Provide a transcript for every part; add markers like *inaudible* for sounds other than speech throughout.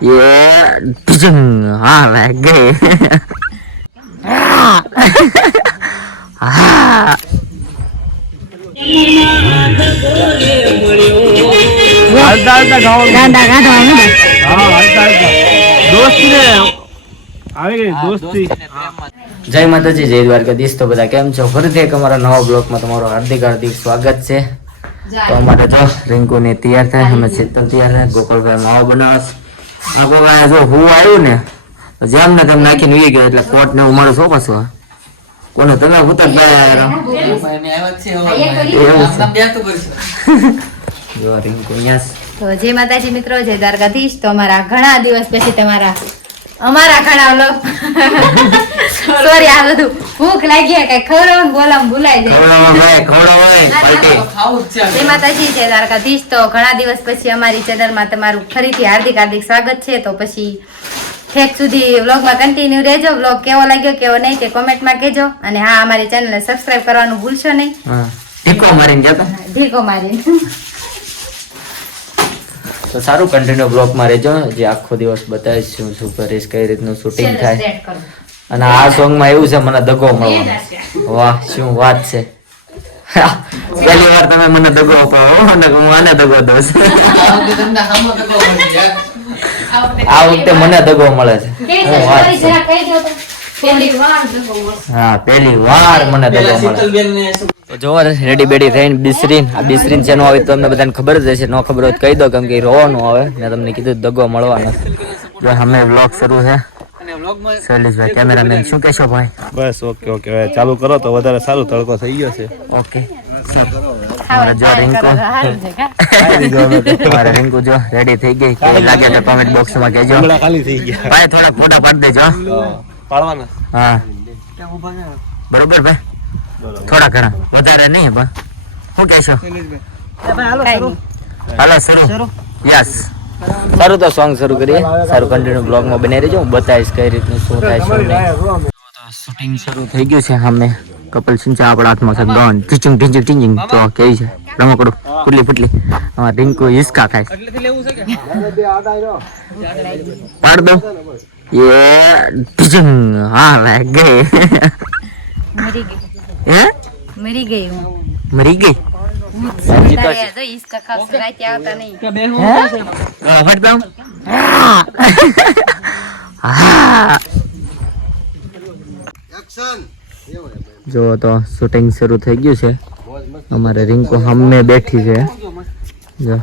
Yeah. Ah, my God. જય માતાજી જય દ્વારકા દિશ તો બધા કેમ છો? ફરીથી એક અમારા નવા બ્લોકમાં તમારું હાર્દિક હાર્દિક સ્વાગત છે. તો અમારે તો રિંકુને તૈયાર થાય અમે શીતલ તૈયાર થાય ગોપાલભાઈ નવા બનાવશ. આ ગોપાલ જો હું આવ્યું ને જેમ ને તેમ નાખીને વી ગયો એટલે કોટ ને ઉમારો શું પાછું? કોને તમે ઉતર ગયા જો તો જય માતાજી મિત્રો, જય દ્વારકાધીશ. તો અમારા ઘણા દિવસ પછી તમારા અમારા ઘણા સોરી આ બધું ભૂખ લાગી કઈ ખવડાવવાનું બોલાવું ભૂલાઈ જાય. ખવડાવો ખવડાવો માતાજી છે દ્વારકાધીશ તો ઘણા દિવસ પછી અમારી ચેનલમાં તમારું ફરીથી હાર્દિક હાર્દિક સ્વાગત છે. તો પછી ઠેક સુધી વ્લોગમાં કન્ટિન્યુ રહેજો. વ્લોગ કેવો લાગ્યો કેવો નહીં તે કોમેન્ટમાં કહેજો. અને હા અમારી ચેનલને સબસ્ક્રાઇબ કરવાનું ભૂલશો નહીં. ઢીકો મારીને જતા. ઢીકો મારી તો સારું કન્ટિન્યુ બ્લોગમાં રહેજો જે આખો દિવસ બતાવીશ શું શું કરીશ કઈ રીતનું શૂટિંગ થાય. અને આ સોંગમાં એવું છે મને દગો મળવાનો. વાહ શું વાત છે. પહેલી વાર તમે મને દગો અપાવો અને હું આને દગો દઉં આ વખતે મને દગો મળે છે. હું વાત છે. હા પહેલી વાર મને દગો મળે. તો જોવો રેડી બેડી થઈને બિસરીન. આ બિસરીન છે નો આવે તો તમને બધાને ખબર જ હશે. નો ખબર હોય કહી દો કેમ કે રોવાનું આવે. મેં તમને કીધું દગો મળવાનો. જો અમે વ્લોગ શરૂ છે. શૈલેષભાઈ કેમેરામેન શું કહેશો ભાઈ? બસ ઓકે ઓકે હવે ચાલુ કરો તો વધારે સારું તડકો થઈ ગયો છે. ઓકે જો રિંકુ. અમારે રિંકુ જો રેડી થઈ ગઈ. લાગે તો કોમેન્ટ બોક્સમાં કહેજો. ખાલી થઈ ગયા. ભાઈ થોડા ફોટા પાડી દેજો. પાડવાના હા. બરોબર ભાઈ? થોડા ઘણા. વધારે નહીં પણ. શું કહેશો? હાલો શરૂ. યસ. સારું તો સોંગ શરૂ કરીએ. સારું કન્ટિન્યુ બ્લોગમાં બની રહેજો હું બતાવીશ કઈ રીતનું શું થાય શું શૂટિંગ શરૂ થઈ ગયું છે સામે. કપલ સિંચા આપણા હાથમાં છે ગન. Teaching teaching teaching. તો કેવી છે? રમકડું પુટલી ફૂટલી અમાર રિંકુ હિસકા ખાય. પાડ દો. ये ટીચિંગ. હા લાગે ગઈ. મરી ગઈ. હે? મરી ગઈ હું. મરી ગઈ. જો તો શૂટિંગ શરૂ થઈ ગયું છે. અમારે રિંકુ સામે બેઠી છે. જો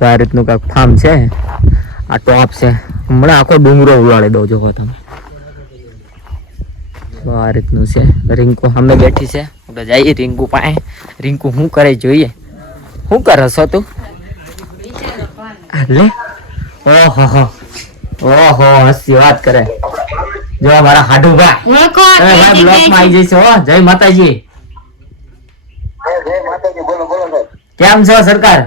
આ રીતનું કાંઈક ફાર્મ છે. આ ટોપ છે હમણાં આખો ડુંગરો ઉલાડી દો જો તમે. તો આ રીતનું છે. રિંકુ સામે બેઠી છે. આપણે જઈએ રિંકુ પાસે. રિંકુ શું કરે જોઈએ? શું કરે છો તું? લે. ઓહો હો. ઓહો હસી વાત કરે. જો મારા હાડુભા તમે ભાઈ બ્લોકમાં આવી જઈશો હો. જય માતાજી. કેમ છો સરકાર?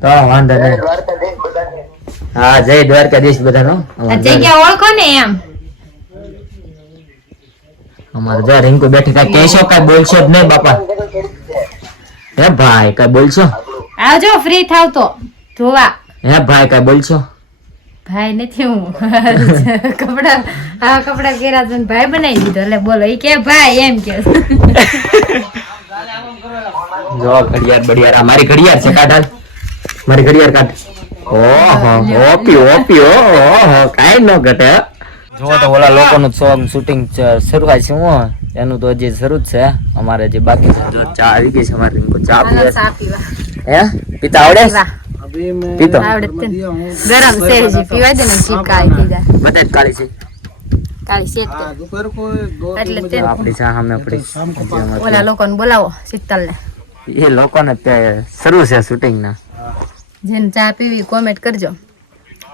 તો વાંધો નહીં. હા જય દ્વારકાધીશ બધાનો. જગ્યા ઓળખો ને એમ. અમારે જા રિંકુ બેઠી કઈ કેશો કઈ બોલશો જ નહીં બાપા. હે ભાઈ કઈ બોલશો? આવજો ફ્રી થાવ તો. જોવા હે ભાઈ કઈ બોલશો? ભાઈ નથી હું. *laughs* કપડા આ કપડા કેરા તો ભાઈ બનાવી દીધો. એટલે બોલો ઈ કે ભાઈ એમ કે. *laughs* જો ઘડિયાળ બડિયાળ. મારી ઘડિયાળ છે કાઢાલ. મારી ઘડિયાળ કાઢ. ઓહો ઓપી ઓપી ઓહો કાઈ ન ઘટે. જો તો ઓલા લોકોનું સોંગ શૂટિંગ શરૂઆત છે હું. એનું તો હજી શરૂ જ છે. અમારે જે બાકી છે જો ચા આવી ગઈ છે અમારે રિંકુ ચા પીવે. છે. ચા પીવા. હે? પીતા આવડે? પીતો? આવડે જ તે. ગરમ છે હજી પીવા દે ને જીભ કાળી થઈ જાય. બધા કાળી છે. કાળી શેક દે. એટલે તે. આપણી ચા સામે પડી ઓલા લોકોને બોલાવો શીતલ ને એ લોકોને શરૂ છે શૂટિંગ ના. જેને ચા પીવી કોમેન્ટ કરજો.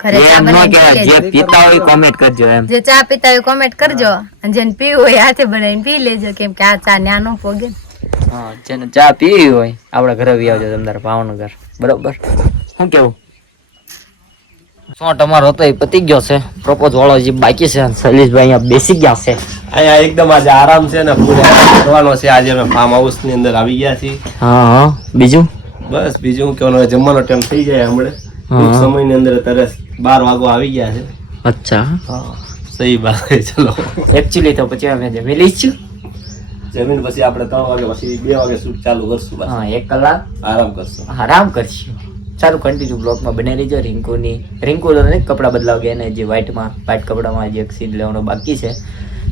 ઘરે ચા જે પીતા હોય કોમેન્ટ કરજો એમ. જે ચા પીતા હોય કોમેન્ટ કરજો. અને જેને પીવું હોય હાથે બનાવીને પી લેજો કેમ કે આ ચા ન્યા નો પોગે. હા જેને ચા પીવી હોય આપણા ઘરે આવી આવજો તમદાર ભાવનગર. બરોબર? શું કેવું? શોટ અમારો હતો એ પતી ગયો છે. પ્રપોઝ વાળો જે બાકી છે શૈલેષભાઈ અહીંયા બેસી ગયા છે. અહીંયા એકદમ આજે આરામ છે ને પૂરે કરવાનો છે. આજે અમે ફાર્મ હાઉસની અંદર આવી ગયા છીએ. હા હા. બીજું? બસ બીજું હું કહેવાનું? હવે જમવાનો ટાઈમ થઈ જાય હમણાં. ટૂંક સમયની અંદર તરસ બાર વાગો આવી ગયા છે. અચ્છા. સહી વાત છે ચલો. એકચ્યુઅલી તો પછી અમે જમી લઈશું જમીન પછી આપણે ત્રણ વાગે પછી બે વાગે શૂટ ચાલુ કરશું હા એક કલાક. આરામ કરશું. આરામ કરશું. ચાલુ કન્ટિન્યુ બ્લોગમાં બને રહીજો રિંકુની રિંકુ ને નહીં કપડાં બદલાવ ગયા એને જે વ્હાઇટમાં વ્હાઇટ કપડામાં જે એક સીન લેવાનો બાકી છે.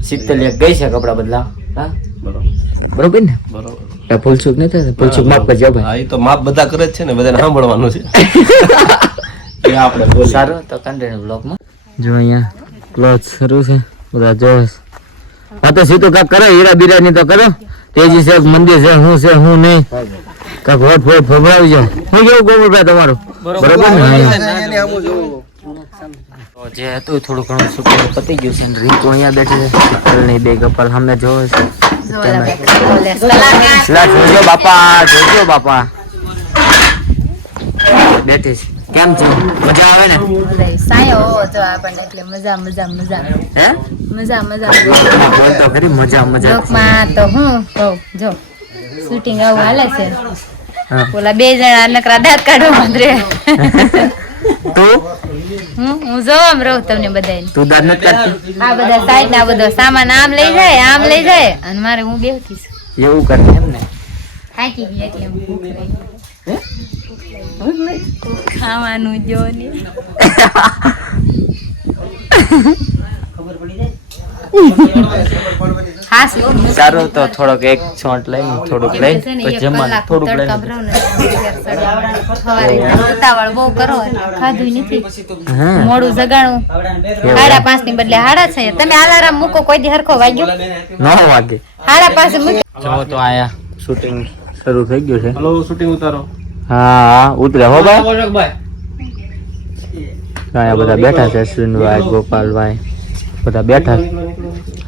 શીતલ એક ગઈ છે કપડાં બદલાવ. હા? બરોબર. બરોબર ને? બરોબર. ભૂલચૂક નહીં થાય? ભૂલચૂક માફ કરજો ભાઈ. હા એ તો માપ બધા કરે જ છે ને બધાને સાંભળવાનું છે. *laughs* એ આપણે બોલ સારું તો કન્ટિન્યુ બ્લોગમાં જો અહીંયા ક્લોથ શરૂ છે બધા જો હા તો સીધું કાક કરો હીરા બીરા ની તો કરો. તેજી છે મંદિર છે હું છે હું નહીં. કાંક વોટ ફભરાવી ફભરાવજો હું કેવું ગોબરભાઈ તમારું. બરોબર. ને? તો જે હતું થોડું ઘણું શૂટિંગ પતી ગયું છે ને રીંકુ અહીંયા બેઠી છે નહીં બે કપલ સામે જોવે છે જોજો બાપા જોજો બાપા બેઠી કેમ છે મજા આવે ને સાયો જો આપણને એટલે મજા મજા મજા હે મજા મજા બોલ તો ખરી મજા મજા લોકમાં તો હું કહું જો શૂટિંગ આવું હાલે છે હા. ઓલા બે જણા નકરા દાંત કાઢવા માંડે તું? હું? હું જો આમ રહું તમને બધાને તું નથી કાઢતી આ બધા સાઈડ ના બધો સામાન આમ લઈ જાય આમ લઈ જાય અને મારે હું બેઠી છું એવું કરે એમ ને. થાકી ગઈ એટલે હું ભૂખ લાગી. ખાવાનું જો ને. *laughs* પડી શું *laughs* સારું તો થોડોક એક છોટ લઈ થોડુંક લઈ પછી જમવાનું થોડુંક લઈ ઉતાવળ બહુ કરો ખાધું નથી. મોડું જગાણું. સાડા પાંચની બદલે સાડા છે. તમે અલારામ મૂકો કોઈ દી હરખો વાગ્યો? નવ વાગે. સાડા પાંચ મૂકી. તો આયા. શૂટિંગ શરૂ થઈ ગયું છે. હલો શૂટિંગ ઉતારો. હા ઉતરે હો ભાઈ. બધા બેઠા છે અશ્વિનભાઈ ગોપાલભાઈ. બધા બેઠા.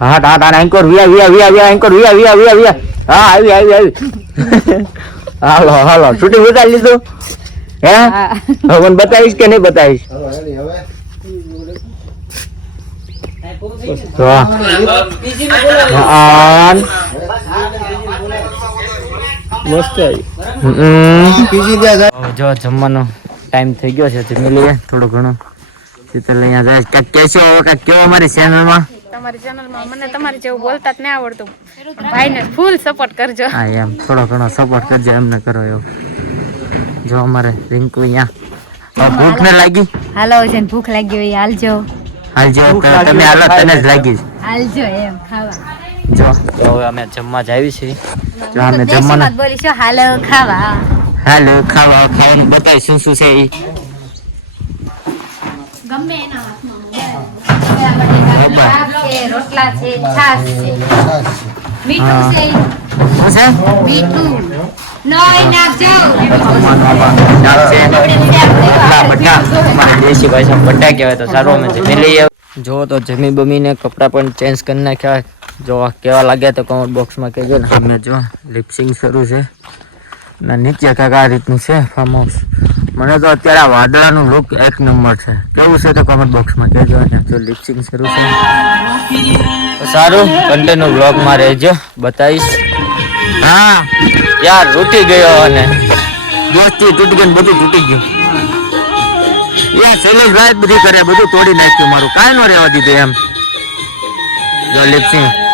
હા તા હા એન્કર વિયા વિયા વિયા વિયા એન્કર વિયા વિયા વિયા વિયા હા આવી આવી આવી. *laughs* હાલો હાલો શૂટિંગ ઉતારી લીધું? હે? હા. હવે મને બતાવીશ કે નહીં બતાવીશ? તો જો જમવાનો ટાઈમ થઈ ગયો છે જમી લઈએ થોડો ઘણું. શીતલ અહીંયા જાય કાંઈક કહેશો હવે કાંઈક અમારી ચેનલમાં તમારી ચેનલમાં મને તમારી જેવું બોલતા જ નહીં આવડતું. ભાઈને ફૂલ સપોર્ટ કરજો. હા એમ. થોડો ઘણો સપોર્ટ કરજો એમને કરો એવું. જો અમારે રિંકુ અહીંયા. ભૂખ ને લાગી? હાલો છે ભૂખ લાગી હોય હાલજો. હાલ જો તમે હાલો તને જ લાગી હાલજો એમ ખાવા. જો. હવે અમે જમવા જ આવી છીએ જો અમે દેશીમાં બોલીશું હાલો ખાવા. હાલો ખાવા ખાવાનું બતાવી શું શું છે ઈ. ગમે એના હાથમાં છે રોટલા મીઠું મીઠું નોય નાખજો દેશી કહેવાય તો સારું અમે જમી જો તો જમી બમીને કપડાં પણ ચેન્જ કરી નાખ્યા. જો કેવા લાગ્યા તો કમેન્ટ બોક્સમાં કહેજો ને. અમે જો લિપસિંગ શરૂ છે. ના નીચે કાંઈક આ રીતનું છે ફાર્મ હાઉસ મને તો અત્યારે આ વાદળાનું લુક એક નંબર છે. કેવું છે તો કમેન્ટ બોક્સમાં કહેજો અને જો લિપસિંગ શરૂ છે. સારું કન્ટેન્યુ બ્લોગમાં રહેજો, બતાવીશ. હા, યાર, તૂટી ગયો અને. દોસ્તી તૂટી ગઈ બધું તૂટી ગયું. યાર શૈલેષભાઈ બધી કરે, બધું તોડી નાખ્યું મારું. કાંઈ ન રહેવા દીધું એમ. જો લિપસિંગ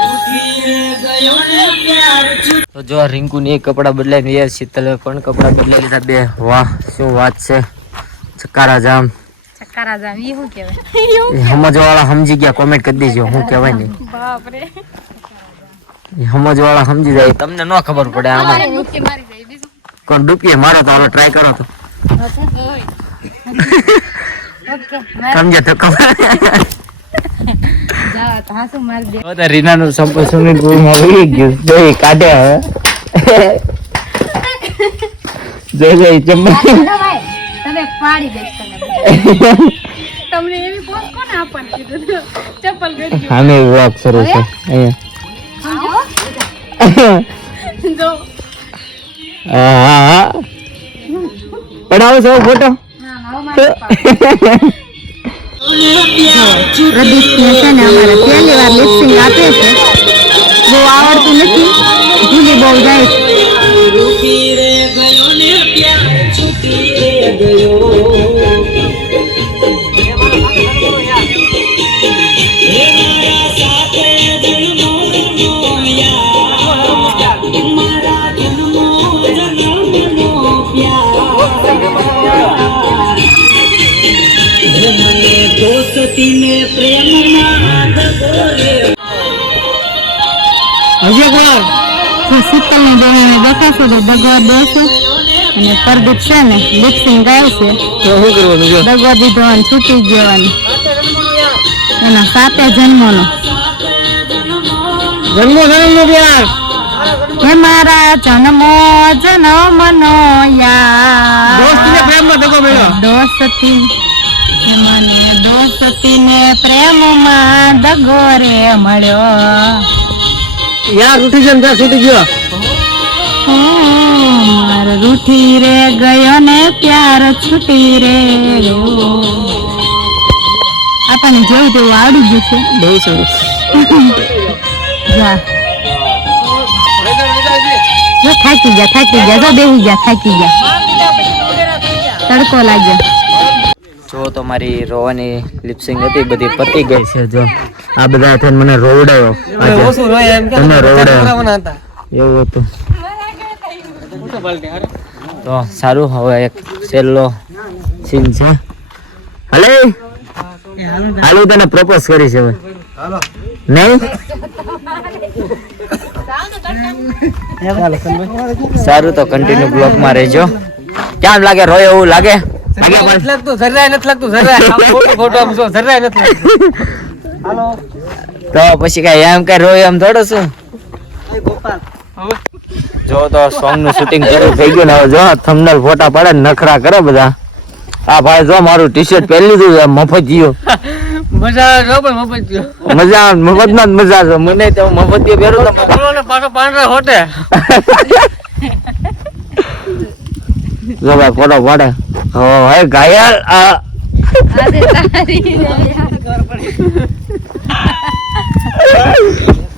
તો જો રિંકુ ને કપડા બદલાઈને યાર શીતલ પણ કપડા બદલાઈ લીધા. બે વાહ શું વાત છે. ચકારા જામ. ચક્કારા જામ ઈ શું કહેવાય? એ સમજી ગયા. કોમેન્ટ કરી દેજો. શું કહેવાય એ સમજવા સમજી જાય. તમને ન ખબર પડે આમાં. ડૂબકી કોણ ડૂબીએ મારો તો ટ્રાય કરો તો. *laughs* સમજે તો ખબર. હાસુ મારી દે તો રીનાનું સંપર્ક વહી ગયું. જોઈ કાઢે હવે. જય હાલો ભાઈ તમે પાડી છે. અહીંયા. હા હા પડાવો છો, ફોટો? ના ના પ્રદીપને છે ને અમારે. પહેલી વાર લિપસિંગ આપે છે. બહુ આવડતું નથી. ભૂલી બહુ જાય. હજી એક વાર જો શીતલની બહેને બતાવશો તો દગવા દેશે અને પ્રદીપ છે ને લિપસિંગ ગાય છે. શું કરવાનું દીધો અને છૂટી જવાનું. એના સાતે જન્મોનો. જન્મો જન્મનો પ્યાર હે મારા જન્મો જન્મનો યાર. દોસ્તીને પ્રેમમાં દગો દોસ્તી હે મને દોસ્તીને પ્રેમમાં દગો રે મળ્યો. યાર ઉઠી જન ત્યાં છૂટી ગયો. માર રૂઠી રે ગયો ને પ્યાર છૂટી રે. આપણને જેવું તેવું આવડી ગયું છે બહુ સરસ. જા. જો થાકી ગયા થાકી ગયા જો બેહી ગયા થાકી ગયા. તડકો લાગ્યો. જો તો મારી રોવાની લિપસિંગ હતી બધી પતી ગઈ. છે જો. આ બધા થઈને મને રોવડાયો આજે. ઓછું રોય એમ કે તમે રોવડાયો. એવું હતું. તો સારું હવે એક છેલ્લો સીન છે. હલે? હાલું તને પ્રપોઝ કરીશ હવે. નહીં? સારું તો કન્ટિન્યુ બ્લોકમાં રહેજો. કેમ લાગે? રોય એવું લાગે? નથી લાગતું જરાય નથી લાગતું જરાય *laughs* આમ ખોટું ખોટું આમ જો જરાય નથી લાગતું. તો પછી કઈ એમ કઈ રોય એમ થોડો શું? જો તો સોંગનું શૂટિંગ થઈ ગયું ને હવે જો થંબનેલ ફોટા પડે નખરા કરે બધા. આ ભાઈ જો મારું ટી શર્ટ પહેરી લીધું છે મફત ગયો મજા જો પણ મફત ગયો મજા મફત જ મજા છે. મને તો મફત પહેરું તો પાછો હોટે *laughs* જો ભાઈ ફોટો પડે. હો હે ઘાયલ આ.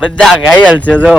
બધા ઘાયલ છે જો.